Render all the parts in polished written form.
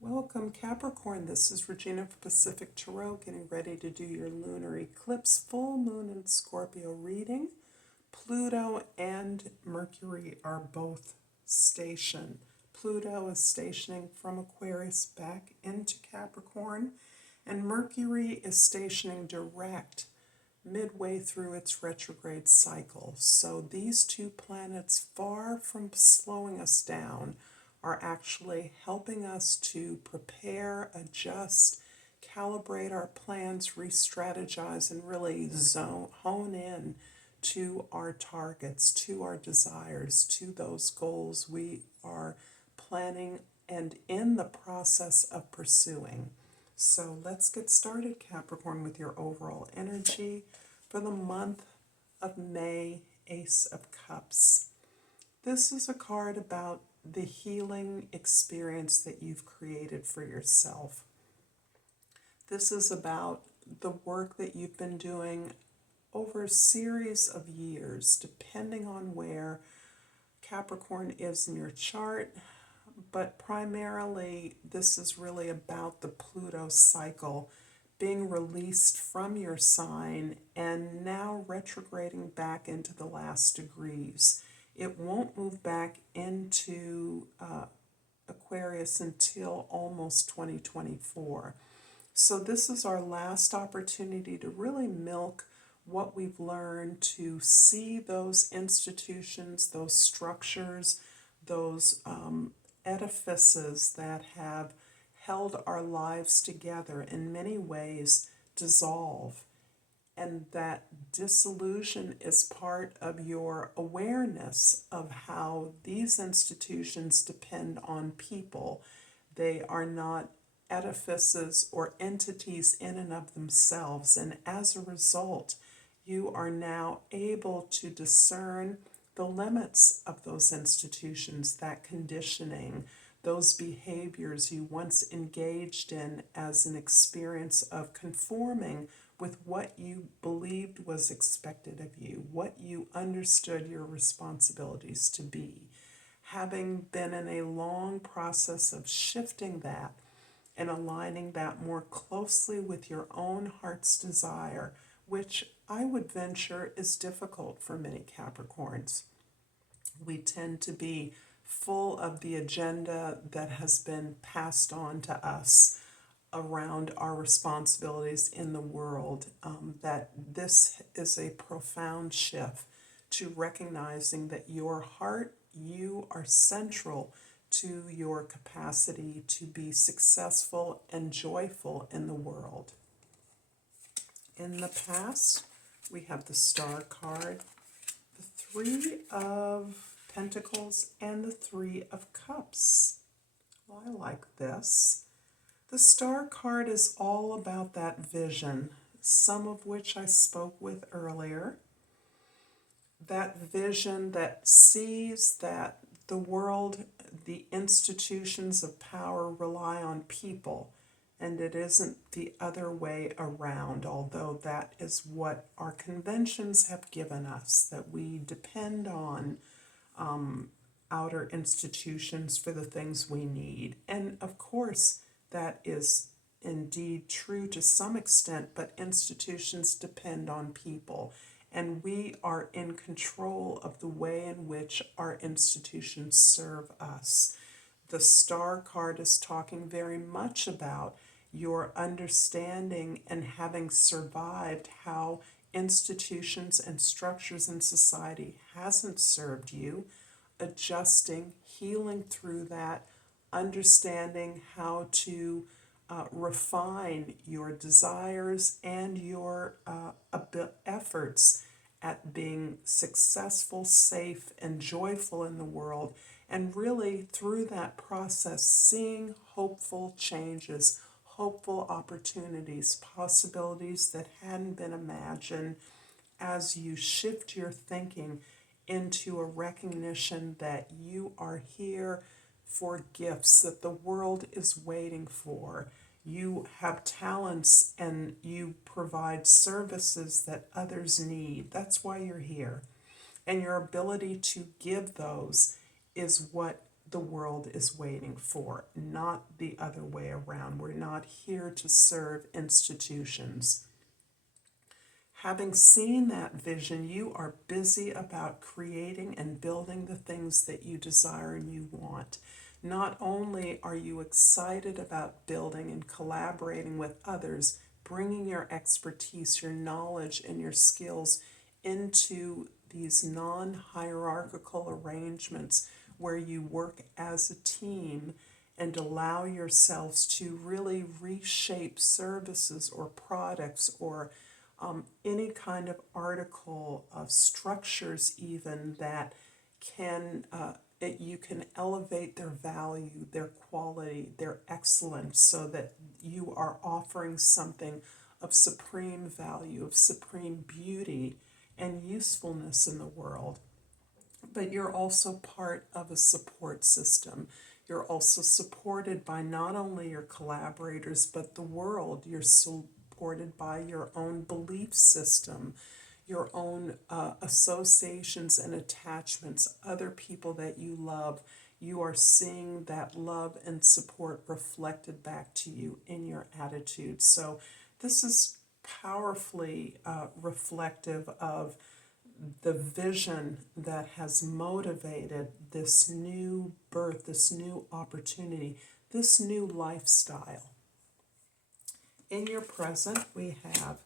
Welcome Capricorn, this is Regina for Pacific Tarot, getting ready to do your lunar eclipse, full moon and Scorpio reading. Pluto and Mercury are both stationed. Pluto is stationing from Aquarius back into Capricorn, and Mercury is stationing direct midway through its retrograde cycle. So these two planets, far from slowing us down, are actually helping us to prepare, adjust, calibrate our plans, re-strategize, and really hone in to our targets, to our desires, to those goals we are planning and in the process of pursuing. So let's get started, Capricorn, with your overall energy for the month of May, Ace of Cups. This is a card about the healing experience that you've created for yourself. This is about the work that you've been doing over a series of years, depending on where Capricorn is in your chart, but primarily this is really about the Pluto cycle being released from your sign and now retrograding back into the last degrees. It won't move back into Aquarius until almost 2024. So this is our last opportunity to really milk what we've learned, to see those institutions, those structures, those edifices that have held our lives together in many ways dissolve. And that disillusion is part of your awareness of how these institutions depend on people. They are not edifices or entities in and of themselves. And as a result, you are now able to discern the limits of those institutions, that conditioning, those behaviors you once engaged in as an experience of conforming with what you believed was expected of you, what you understood your responsibilities to be. Having been in a long process of shifting that and aligning that more closely with your own heart's desire, which I would venture is difficult for many Capricorns. We tend to be full of the agenda that has been passed on to us around our responsibilities in the world, that this is a profound shift to recognizing that your heart, you are central to your capacity to be successful and joyful in the world. In the past, we have the Star card, the Three of Pentacles, and the Three of Cups. Well, I like this. The Star card is all about that vision, some of which I spoke with earlier. That vision that sees that the world, the institutions of power rely on people, and it isn't the other way around, although that is what our conventions have given us, that we depend on outer institutions for the things we need. And of course, that is indeed true to some extent, but institutions depend on people. And we are in control of the way in which our institutions serve us. The Star card is talking very much about your understanding and having survived how institutions and structures in society hasn't served you, adjusting, healing through that, understanding how to refine your desires and your efforts at being successful, safe, and joyful in the world. And really, through that process, seeing hopeful changes, hopeful opportunities, possibilities that hadn't been imagined as you shift your thinking into a recognition that you are here for gifts that the world is waiting for. You have talents and you provide services that others need. That's why you're here. And your ability to give those is what the world is waiting for, not the other way around. We're not here to serve institutions. Having seen that vision, you are busy about creating and building the things that you desire and you want. Not only are you excited about building and collaborating with others, bringing your expertise, your knowledge, and your skills into these non-hierarchical arrangements where you work as a team and allow yourselves to really reshape services or products or any kind of article of structures even that can you can elevate their value, their quality, their excellence, so that you are offering something of supreme value, of supreme beauty and usefulness in the world. But you're also part of a support system. You're also supported by not only your collaborators, but the world. You're supported by your own belief system, your own associations and attachments, other people that you love. You are seeing that love and support reflected back to you in your attitude. So this is powerfully reflective of the vision that has motivated this new birth, this new opportunity, this new lifestyle. In your present, we have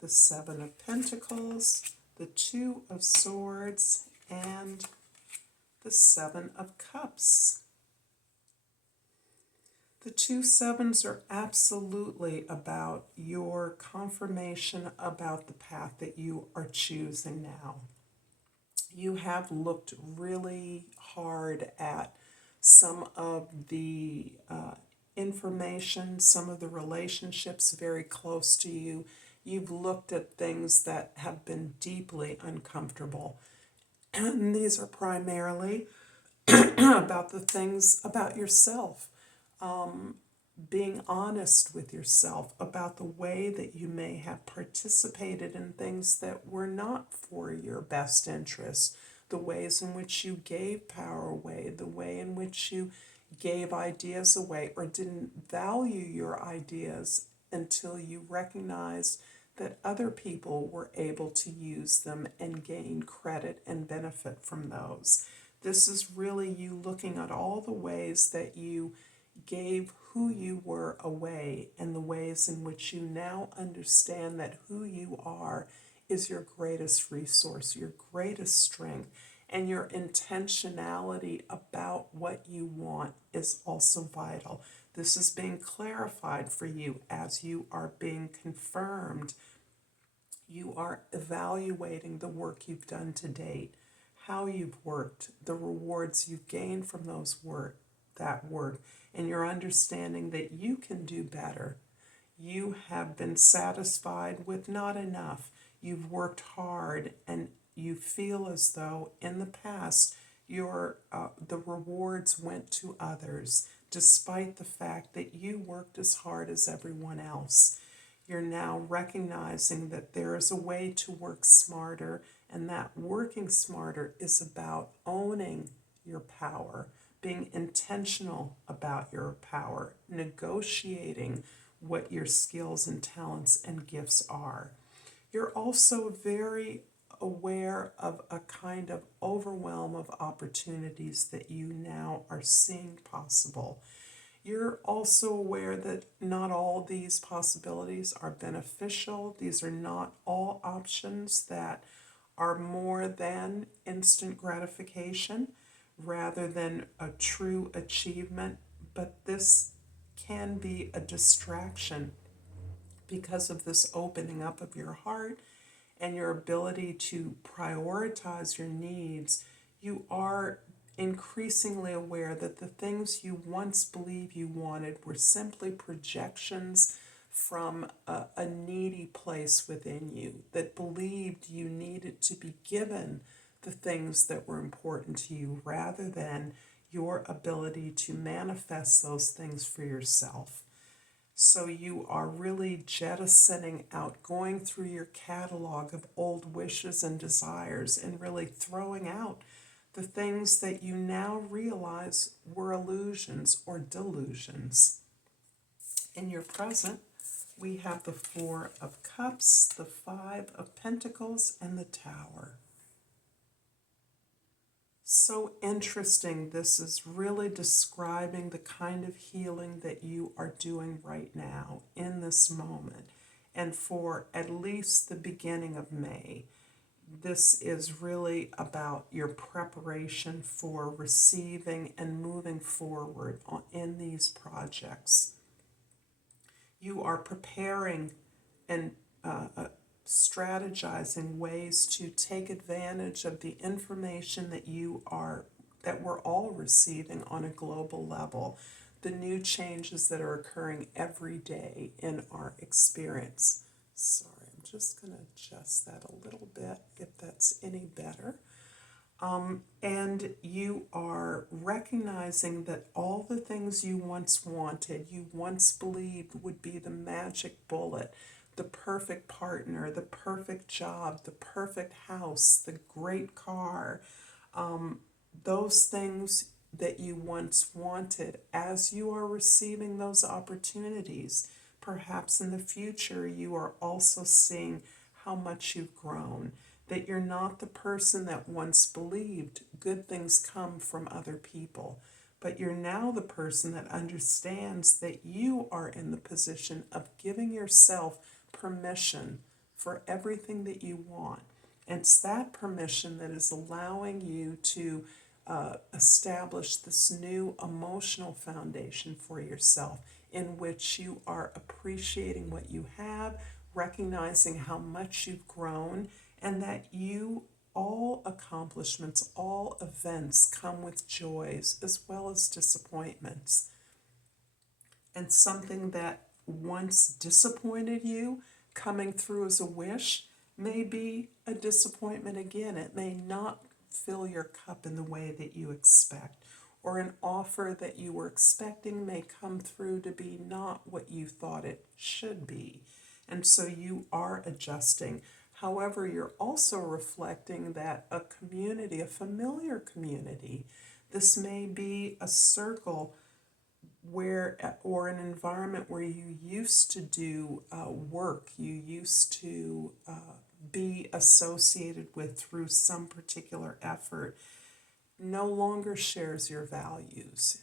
the Seven of Pentacles, the Two of Swords, and the Seven of Cups. The two sevens are absolutely about your confirmation about the path that you are choosing now. You have looked really hard at some of the information, some of the relationships very close to you. You've looked at things that have been deeply uncomfortable. And these are primarily about the things about yourself. Being honest with yourself about the way that you may have participated in things that were not for your best interest, the ways in which you gave power away, the way in which you gave ideas away or didn't value your ideas until you recognized that other people were able to use them and gain credit and benefit from those. This is really you looking at all the ways that you gave who you were away and the ways in which you now understand that who you are is your greatest resource, your greatest strength, and your intentionality about what you want is also vital. This is being clarified for you as you are being confirmed. You are evaluating the work you've done to date, how you've worked, the rewards you've gained from that work, and you're understanding that you can do better. You have been satisfied with not enough. You've worked hard, and you feel as though in the past the rewards went to others, despite the fact that you worked as hard as everyone else. You're now recognizing that there is a way to work smarter, and that working smarter is about owning your power, being intentional about your power, negotiating what your skills and talents and gifts are. You're also very aware of a kind of overwhelm of opportunities that you now are seeing possible. You're also aware that not all these possibilities are beneficial. These are not all options that are more than instant gratification rather than a true achievement, but this can be a distraction because of this opening up of your heart and your ability to prioritize your needs. You are increasingly aware that the things you once believed you wanted were simply projections from a needy place within you that believed you needed to be given the things that were important to you rather than your ability to manifest those things for yourself. So you are really jettisoning out, going through your catalog of old wishes and desires and really throwing out the things that you now realize were illusions or delusions. In your present, we have the Four of Cups, the Five of Pentacles, and the Tower. So interesting. This is really describing the kind of healing that you are doing right now in this moment. And for at least the beginning of May, this is really about your preparation for receiving and moving forward in these projects. You are preparing and strategizing ways to take advantage of the information that we're all receiving on a global level, the new changes that are occurring every day in our experience. Sorry, I'm just going to adjust that a little bit if that's any better. And you are recognizing that all the things you once wanted, you once believed would be the magic bullet, the perfect partner, the perfect job, the perfect house, the great car, those things that you once wanted, as you are receiving those opportunities, perhaps in the future you are also seeing how much you've grown, that you're not the person that once believed good things come from other people, but you're now the person that understands that you are in the position of giving yourself permission for everything that you want. And it's that permission that is allowing you to establish this new emotional foundation for yourself, in which you are appreciating what you have, recognizing how much you've grown, and that all accomplishments, all events come with joys as well as disappointments. And something that once disappointed you, coming through as a wish, may be a disappointment again. It may not fill your cup in the way that you expect, or an offer that you were expecting may come through to be not what you thought it should be. And so you are adjusting. However, you're also reflecting that a community, a familiar community, this may be a circle or an environment where you used to do work, you used to be associated with through some particular effort, no longer shares your values,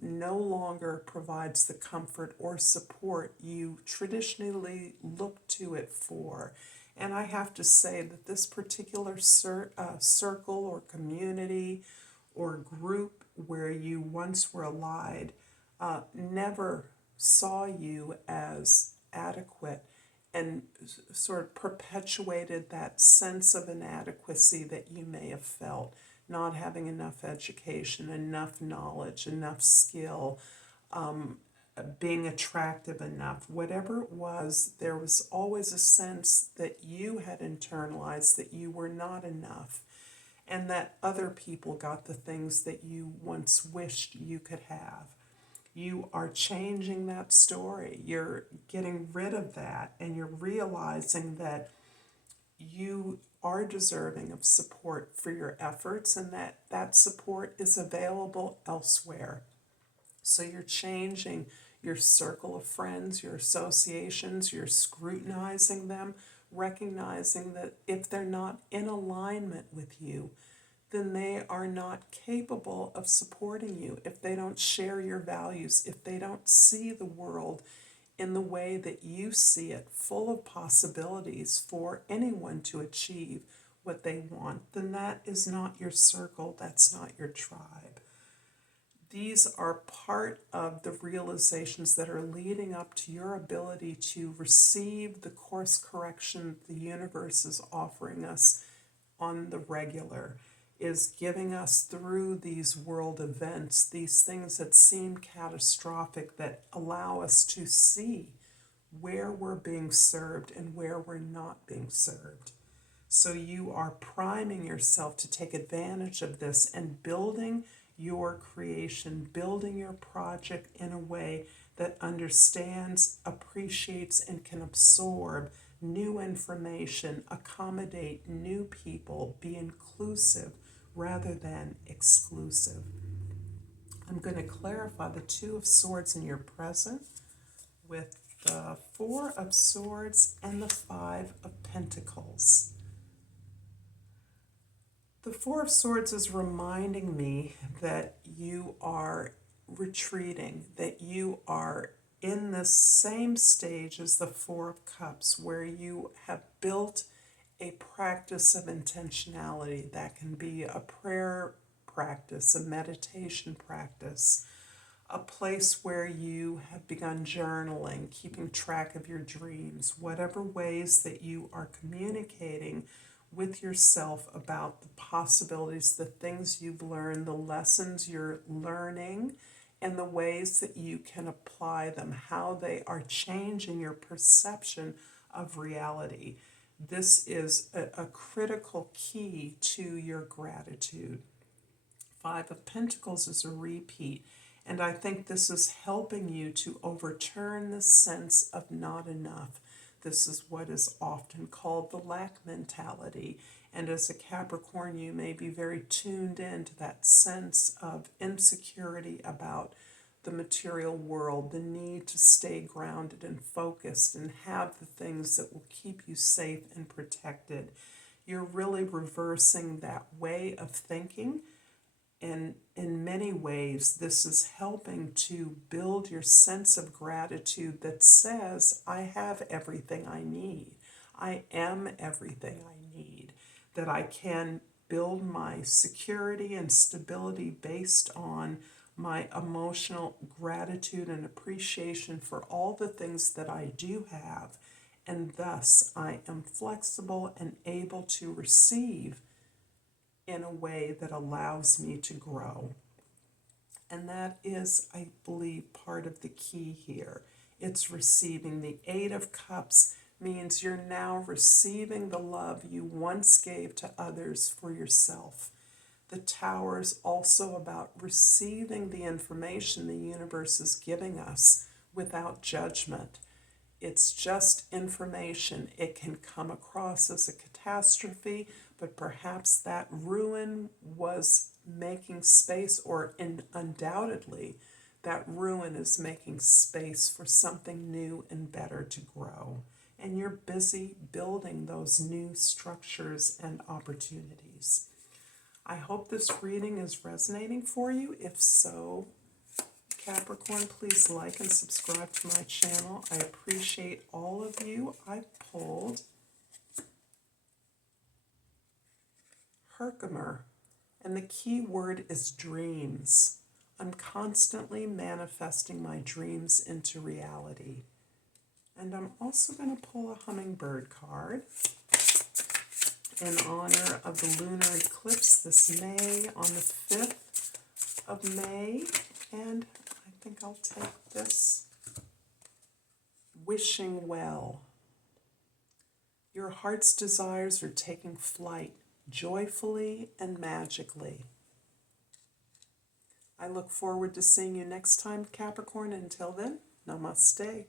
no longer provides the comfort or support you traditionally look to it for. And I have to say that this particular circle or community or group where you once were allied never saw you as adequate, and sort of perpetuated that sense of inadequacy that you may have felt, not having enough education, enough knowledge, enough skill, being attractive enough. Whatever it was, there was always a sense that you had internalized that you were not enough, and that other people got the things that you once wished you could have. You are changing that story. You're getting rid of that, and you're realizing that you are deserving of support for your efforts, and that support is available elsewhere. So you're changing your circle of friends, your associations, you're scrutinizing them, recognizing that if they're not in alignment with you, then they are not capable of supporting you. If they don't share your values, if they don't see the world in the way that you see it, full of possibilities for anyone to achieve what they want, then that is not your circle, that's not your tribe. These are part of the realizations that are leading up to your ability to receive the course correction the universe is offering us on the regular, is giving us through these world events, these things that seem catastrophic, that allow us to see where we're being served and where we're not being served. So you are priming yourself to take advantage of this and building your creation, building your project in a way that understands, appreciates, and can absorb new information, accommodate new people, be inclusive rather than exclusive. I'm going to clarify the Two of Swords in your present with the Four of Swords and the Five of Pentacles. The Four of Swords is reminding me that you are retreating, that you are in the same stage as the Four of Cups, where you have built a practice of intentionality. That can be a prayer practice, a meditation practice, a place where you have begun journaling, keeping track of your dreams, whatever ways that you are communicating with yourself about the possibilities, the things you've learned, the lessons you're learning, and the ways that you can apply them, how they are changing your perception of reality. This is a critical key to your gratitude. Five of Pentacles is a repeat, and I think this is helping you to overturn the sense of not enough. This is what is often called the lack mentality. And as a Capricorn, you may be very tuned into that sense of insecurity about the material world, the need to stay grounded and focused and have the things that will keep you safe and protected. You're really reversing that way of thinking. And in many ways, this is helping to build your sense of gratitude that says, I have everything I need. I am everything I need. That I can build my security and stability based on my emotional gratitude and appreciation for all the things that I do have. And thus, I am flexible and able to receive in a way that allows me to grow. And that is, I believe, part of the key here. It's receiving. The Eight of Cups means you're now receiving the love you once gave to others for yourself. The Tower is also about receiving the information the universe is giving us without judgment. It's just information. It can come across as a catastrophe, but perhaps that ruin was making space, or undoubtedly, that ruin is making space for something new and better to grow. And you're busy building those new structures and opportunities. I hope this reading is resonating for you. If so, Capricorn, please like and subscribe to my channel. I appreciate all of you. I pulled Herkimer, and the key word is dreams. I'm constantly manifesting my dreams into reality. And I'm also going to pull a hummingbird card in honor of the lunar eclipse this May, on the 5th of May. And I think I'll take this. Wishing well. Your heart's desires are taking flight joyfully and magically. I look forward to seeing you next time, Capricorn. Until then, Namaste.